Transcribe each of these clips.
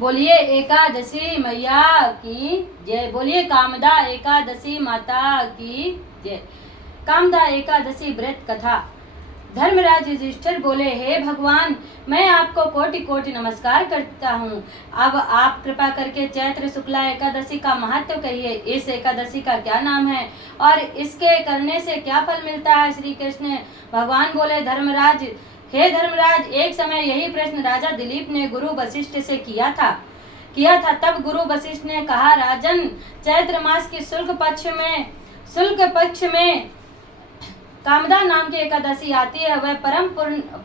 बोलिए एकादशी मैया की जय। बोलिए कामदा एकादशी माता की जय। कामदा एकादशी व्रत कथा। धर्मराज युधिष्ठिर बोले, हे भगवान, मैं आपको कोटि कोटि नमस्कार करता हूँ। अब आप कृपा करके चैत्र शुक्ला एकादशी का महत्व कहिए। इस एकादशी का क्या नाम है और इसके करने से क्या फल मिलता है? श्री कृष्ण भगवान बोले, धर्मराज, हे धर्मराज, एक समय यही प्रश्न राजा दिलीप ने गुरु वशिष्ठ से किया था। तब गुरु वशिष्ठ ने कहा, राजन, चैत्र मास की शुक्ल पक्ष में कामदा नाम की एकादशी आती है। वह परम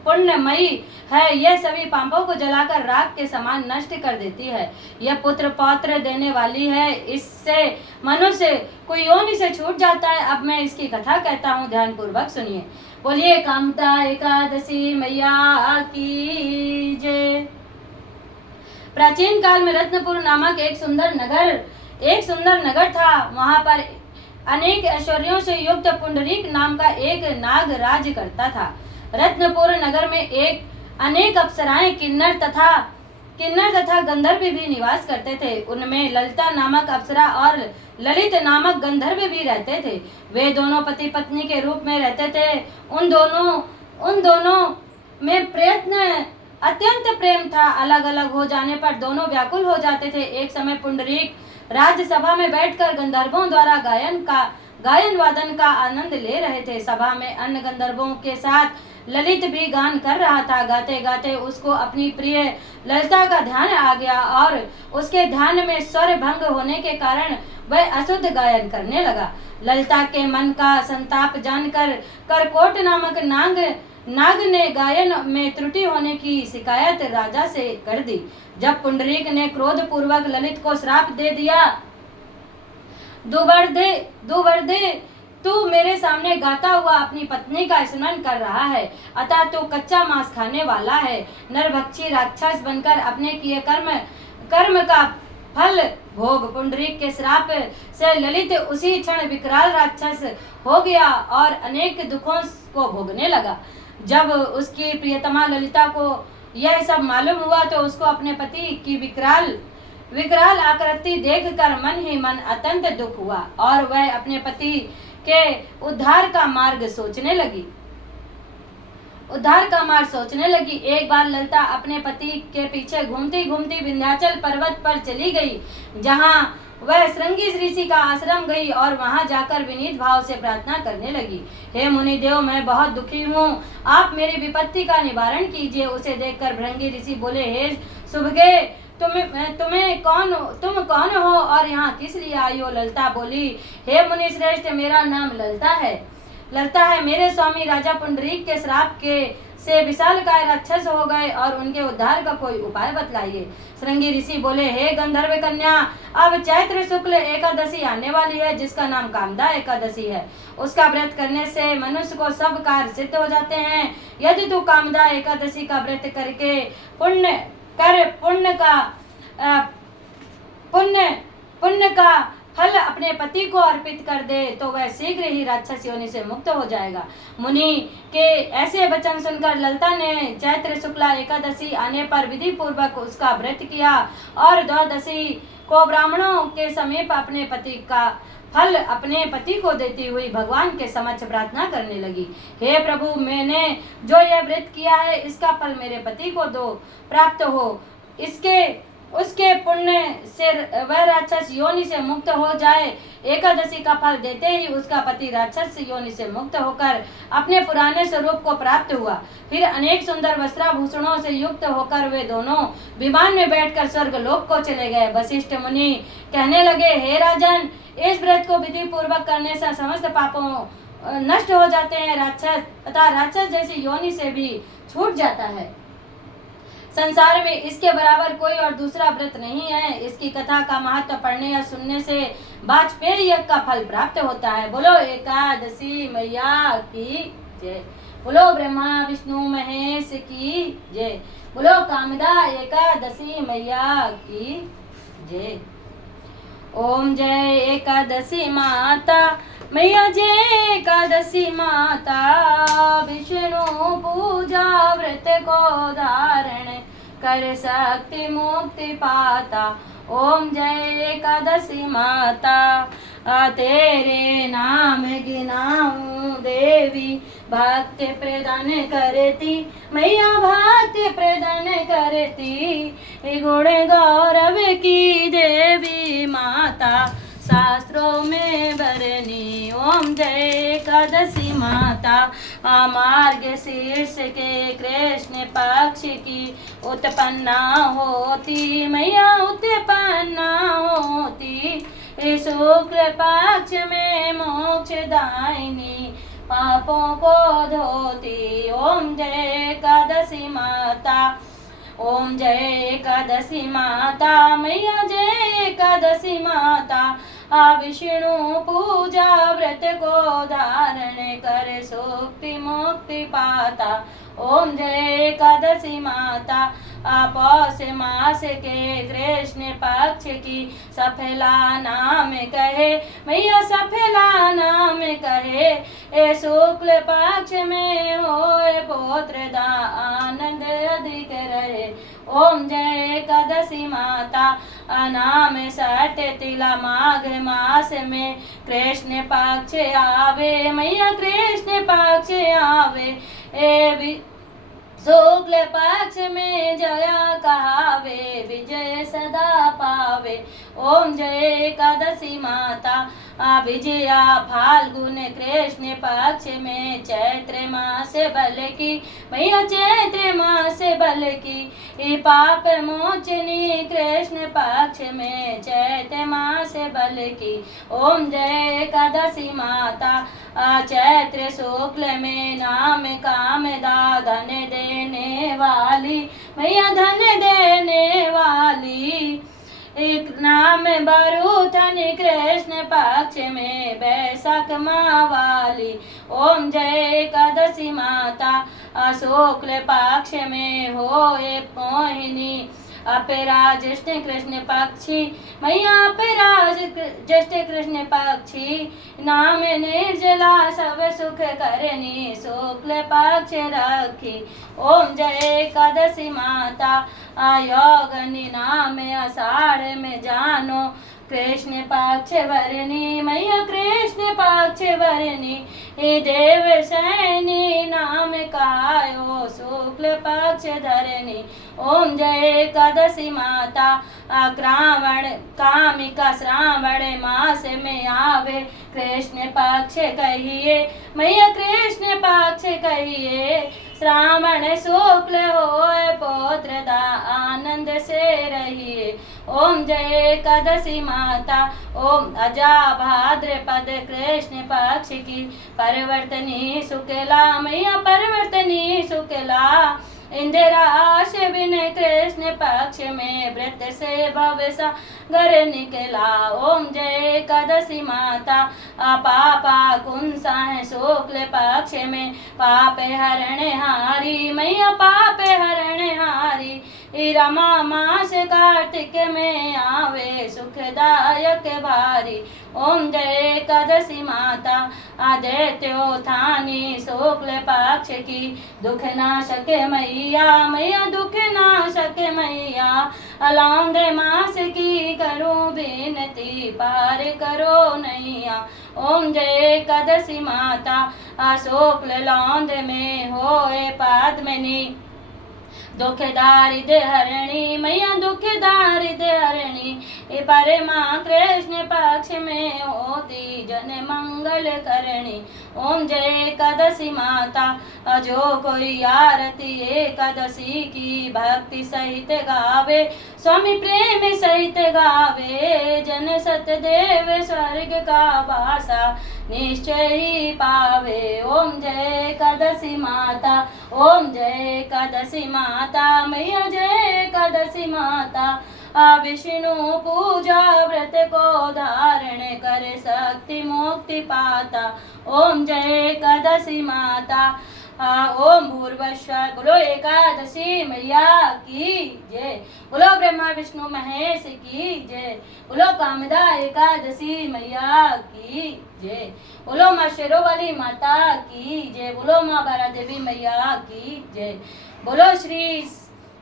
पुण्यमयी है। यह सभी पापों को जलाकर राख के समान नष्ट कर देती है। यह पुत्र पौत्र देने वाली है। इससे मनुष्य कोई योनि से छूट जाता है। अब मैं इसकी कथा कहता हूँ, ध्यान पूर्वक सुनिए। बोलिए कामदा एकादशी मैया की जय। प्राचीन काल में रत्नपुर नामक एक सुंदर नगर था। वहां पर अनेक ऐश्वर्यों से युक्त पुंडरीक नाम का एक नाग राज करता था। रत्नपुर नगर में अनेक अप्सराएं, किन्नर तथा गंधर्व भी निवास करते थे। उनमें ललिता नामक अप्सरा और ललित नामक गंधर्व भी रहते थे। वे दोनों पति पत्नी के रूप में रहते थे। उन दोनों में अत्यंत प्रेम था। अलग अलग हो जाने पर दोनों व्याकुल हो जाते थे। एक समय पुंडरीक राज्यसभा में बैठकर गंधर्वों द्वारा गायन वादन का आनंद ले रहे थे। सभा में अन्य गंधर्वों के साथ ललित भी गान कर रहा था। गाते गाते उसको अपनी प्रिय ललिता का ध्यान आ गया और उसके ध्यान में स्वर भंग होने के कारण वह अशुद्ध गायन करने लगा। ललिता के मन का संताप जानकर करकोट नामक नाग ने गायन में त्रुटि होने की शिकायत राजा से कर दी। जब पुंडरीक ने क्रोध पूर्वक ललित को श्राप दे दिया, दुर्वदे, तू मेरे सामने गाता हुआ अपनी पत्नी का स्मरण कर रहा है, अतः तू कच्चा मांस खाने वाला है। नरभक्षी राक्षस बनकर अपने किए कर्म का फल भोग। पुंडरीक के श्राप से ललित उसी क्षण विकराल राक्षस हो गया और अनेक दुखों को भोगने लगा। जब उसकी प्रियतमा ललिता को यह सब मालूम हुआ तो उसको अपने पति की विकराल आकृति देखकर मन ही मन अत्यंत दुख हुआ और वह अपने पति के उद्धार का मार्ग सोचने लगी। एक बार ललिता अपने पति के पीछे घूमती घूमती विंध्याचल पर्वत पर चली गई, जहां वह श्रृंगी ऋषि का आश्रम गई और वहां जाकर विनीत भाव से प्रार्थना करने लगी। हे मुनि देव, मैं बहुत दुखी हूँ, आप मेरी विपत्ति का निवारण कीजिए। उसे देखकर भृंगी ऋषि बोले, हे सुभगे, तुम कौन हो और यहाँ किस लिए आई हो? ललिता बोली, हे मुनि श्रेष्ठ, मेरा नाम ललिता है। मेरे स्वामी राजा पुंडरीक के श्राप से विशालकाय राक्षस हो गए और उनके उद्धार का कोई उपाय बतलाइए। श्रृंगी ऋषि बोले, हे गंधर्व कन्या, अब चैत्र शुक्ल एकादशी आने वाली है, जिसका नाम कामदा एकादशी है। उसका व्रत करने से मनुष्य को सब कार्य सिद्ध हो जाते हैं। यदि तू कामदा एकादशी का व्रत करके पुण्य का फल अपने पति को अर्पित कर दे तो वह शीघ्र ही राक्षस योनि से मुक्त हो जाएगा। मुनि के ऐसे वचन सुनकर ललिता ने चैत्र शुक्ला एकादशी आने पर विधि पूर्वक उसका व्रत किया और द्वादशी को ब्राह्मणों के समीप अपने पति का फल अपने पति को देती हुई भगवान के समक्ष प्रार्थना करने लगी। हे प्रभु, मैंने जो यह व्रत किया है, इसका फल मेरे पति को दो प्राप्त हो। उसके पुण्य से वह राक्षस योनि से मुक्त हो जाए। एकादशी का फल देते ही उसका पति राक्षस योनि से मुक्त होकर अपने पुराने स्वरूप को प्राप्त हुआ। फिर अनेक सुंदर वस्त्राभूषणों से युक्त होकर वे दोनों विमान में बैठकर स्वर्गलोक को चले गए। वशिष्ठ मुनि कहने लगे, हे राजन, इस व्रत को विधि पूर्वक करने से समस्त पापों नष्ट हो जाते हैं। राक्षस जैसी योनि से भी छूट जाता है। संसार में इसके बराबर कोई और दूसरा व्रत नहीं है। इसकी कथा का महत्व पढ़ने या सुनने से वाजपेयी यज्ञ का फल प्राप्त होता है। बोलो एकादशी मैया की जय। बोलो ब्रह्मा विष्णु महेश की जय। बोलो कामदा एकादशी मैया की जय। ओम जय एकादशी माता मैया जय एकादशी माता। विष्णु पूजा व्रत को धारण कर शक्ति मुक्ति पाता। ओम जय एकादशी माता। तेरे नाम गिनाऊं देवी, भक्ति प्रदान करती मैया, भक्ति प्रदान करती। गुण गौरव की देवी माता, शास्त्रों में बरनी। ओम जय एकादशी माता। मार्ग शीर्ष के कृष्ण पक्ष की उत्पन्ना होती मैया, उत्पन्ना होती। शुक्ल पक्ष में मोक्षदायिनी, पापों को धोती। ओम जय एकादशी माता। ओम जय एकादशी माता मैया, जय एकादशी माता। विष्णु पूजा व्रत को धारण कर सुक्ति मुक्ति पाता। ओम जय एकादशी माता। पौष मास के कृष्ण पक्ष की सफला नाम कहे मैया, सफला नाम कहे। शुक्ल पक्ष में होए पुत्र दा, आनंद अधिक रहे। ओम जय एकादशी माता। नाम सट तिला माघ मास में कृष्ण पक्ष आवे मैया, कृष्ण पक्ष आवे। शुक्ल पक्ष में जया कहावे, विजय सदा पावे। ओम जय एकादशी माता। विजया फाल्गुन कृष्ण पक्ष में चैत्र मास बल की मैया, चैत्र मास बल की। पाप मोचनी कृष्ण पक्ष में चैत्र मास बल की। ओम जय एकादशी माता। चैत्र शुक्ल में नाम कामदा, धन देने वाली मैया, धन देने वाली। एक नाम बरूथन कृष्ण पक्ष में बैसाख माह वाली। ओम जय एकादशी माता। शुक्ल पक्ष में होए मोहिनी, अपराज ज्येष्ठ कृष्ण पक्षी मैया, अपराज ज्येष्ठ कृष्ण पक्षी। नाम निर्जला सब सुख करनी, शुक्ल पक्ष रखी। ओम जय एकादशी माता। योगनी नाम आषाढ़ में जानो, कृष्ण पक्ष वरनी मैया, कृष्ण पक्ष वरनी। देव सैनी नाम कायो, शुक्ल पक्ष धरनी। ओम जय एकादशी माता। श्रावण कामिका श्रावण मास में आवे, कृष्ण पक्ष कहिए मैया, कृष्ण पक्ष कहिए। श्रावण शुक्ल होए पुत्र दा, आनंद से रहिए। ओम जय एकादशी माता। ओम अजा भाद्रपद कृष्ण पक्ष की परिवर्तनी शुक्ला मैया, परिवर्तनी शुक्ला। इंदिराश बिन कृष्ण पक्ष में व्रत से भवसा घर निकला। ओम जय एकादशी माता। पापा कुंसा है शुक्ल पक्ष में, पाप हरण हारी मैया, पाप हरण हारी। रमा मास कार्तिक में आवे, सुखदायक भारी। ओम जय एकादशी माता। आदित्योत्थानी शुक्ल पक्ष की दुख नाशक मैया, मैया दुख नाशक मैया। अलौंद मास की करूं विनती, पार करो नैया। ओम जय एकादशी माता। शुक्ल लौंद में होए पद्मिनी, दुख दारिद्र हरणी मैया, दुख दारिद्र हरणी। परमा कृष्ण पक्ष में होती, जन मंगल करणी। ओम जय एकादशी माता। जो कोई आरती एकादशी की भक्ति सहित गावे, स्वामी प्रेम सहित गावे। जन सतदेव स्वर्ग का वासा, निश्चय ही पावे। ओम जय एकादशी माता। ओम जय एकादशी माता मैया, जय एकादशी माता। विष्णु पूजा व्रत को धारण कर शक्ति मुक्ति पाता। ओम जय एकादशी माता। ओम भूर्भुवस्सुः। बोलो एकादशी मैया की जय। बोलो ब्रह्मा विष्णु महेश की जय। बोलो कामदा एकादशी मैया की जय। बोलो माँ शेरों वाली माता की जय। बोलो माँ बारा देवी मैया की जय। बोलो श्री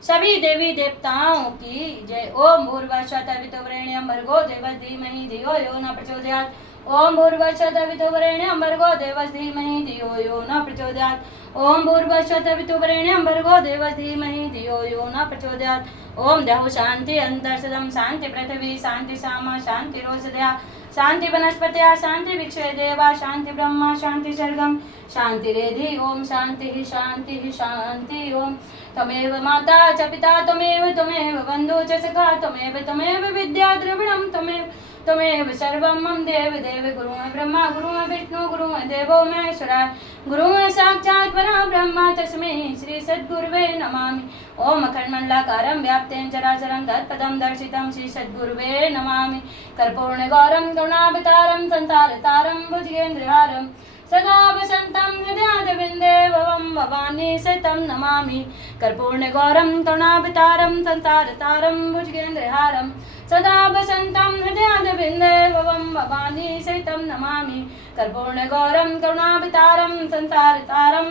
सभी देवी देवताओं की जय। ओम भूर्भुवस्सुः तत्सवितुर्वरेण्यं भर्गो देवस्य धीमहि धियो यो न प्रचोदयात्। ओम भूर्भुवस्सुः तत्सवितुर्वरेण्यं भर्गो देवस्य धीमहि धियो यो न प्रचोदयात्। ओम भूर्भुवस्सुः तत्सवितुर्वरेण्यं भर्गो देवस्य धीमहि धियो यो न प्रचोदयात्। ओम द्यौः शान्ति अन्तर्सदं शान्ति पृथिवी शान्ति सामा शान्ति रोषधया शान्ति वनस्पत्या शान्ति वृक्षे देवा शान्ति ब्रह्मा शान्ति सर्गम शान्ति रेधि। ओम शान्ति शान्ति शान्ति। ओम त्वमेव माता च पिता त्वमेव बन्धु च सखा त्वमेव विद्या द्रविणं त्वमेव सर्वं मम देव गुरु ब्रह्मा गुरु विष्णु गुरु देवो महेश्वराय गुरु साक्षात् परब्रह्म तस्मै श्री सद्गुरुवे नमामि। ओम अखण्डमण्डलाकारं व्याप्तेन चराचरं तत्पदं दर्शितं श्री सद्गुरुवे नमामि। कर्पूर्णगौरं करुणावतारं संसारतारं भुजगेन्द्रहारं सदा वसन्तं हृदयारविन्दे भवं भवानी सहितं नमामि। कर्पूर्णगौरं करुणावतारं संसारतारं भुजगेन्द्रहारं सदा वसन्तं हृदयारविन्दे भवं भवानी सहितं नमामि। कर्पूर्णगौरं करुणावतारं संसारतारं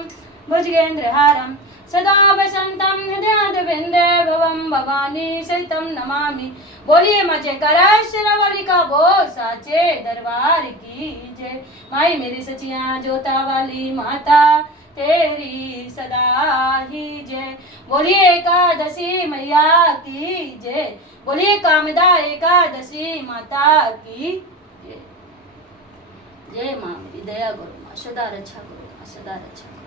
भुजगेन्द्रहारं सदा वसन्तं हृदयारविन्दे भवं भवानी सहितं नमामि। बोलिए मचे कराशरावली का बोल साचे दरबार की जय। माई मेरी सचिया जोता वाली माता तेरी सदा ही जय। बोलिए एकादशी मैया की जय। बोलिए कामदा एकादशी माता की जय। जय माँ मेरी दया करो माँ सदा रक्षा करो माँ सदा रक्षा करो।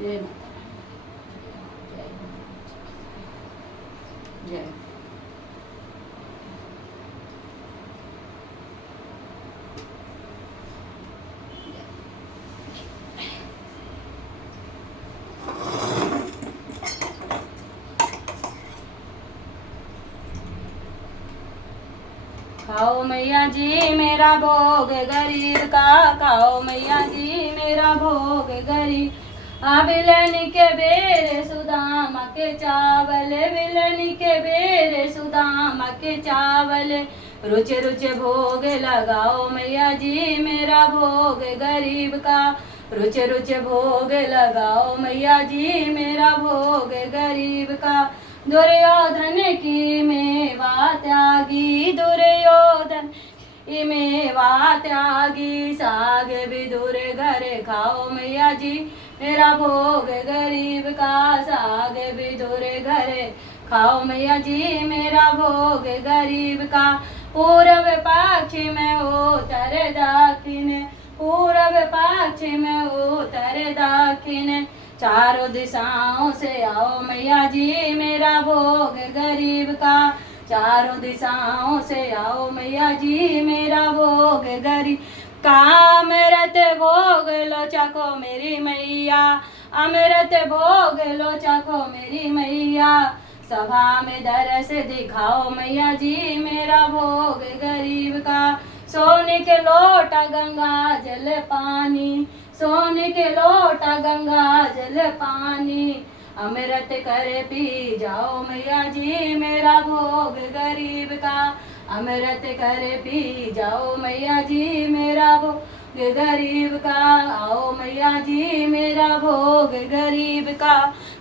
जय माता जय। खाओ मैया जी मेरा भोग गरीब का खाओ मैया जी मेरा भोग गरीब। विलन के बेरे सुदामा के चावल विलन के बेरे सुदामा के चावल रुच रुच भोग लगाओ मैया जी मेरा भोग गरीब का रुच रुच भोग लगाओ मैया जी मेरा भोग गरीब का। दुर्योधन की मेवा त्यागी दुर्योधन की मेवा त्यागी साग विदुर घर खाओ मैया जी मेरा भोग गरीब का साग विदुर घर खाओ मैया जी मेरा भोग गरीब का। पूरब पक्ष में उतर दाखिन पूरब पक्ष में उतर दाखिन चारों दिशाओं से आओ मैया जी मेरा भोग गरीब का। चारों दिशाओं से आओ मैया जी मेरा भोग गरीब का। अमृत भोग लो चखो मेरी मैया अमृत भोग लो चखो मेरी मैया। सभा में दरस दिखाओ मैया जी मेरा भोग गरीब का। सोने के लोटा गंगा जल पानी सोने के लोटा गंगा जल पानी अमृत कर पी जाओ मैया जी मेरा भोग गरीब का। अमृत कर पी जाओ मैया जी मेरा भोग गरीब का। आओ मैया जी मेरा भोग गरीब का।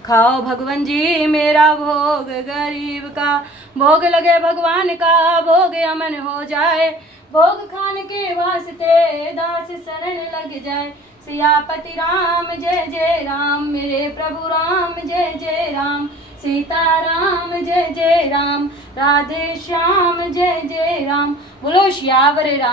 खाओ भगवान जी मेरा भोग गरीब का। भोग लगे भगवान का भोग अमन हो जाए भोग खान के वास्ते दास शरण लग जाए। सियापति राम जय जय राम मेरे प्रभु राम जय जय राम। सीता राम जय जय राम राधे श्याम जय जय राम। बोलो श्यावर राम।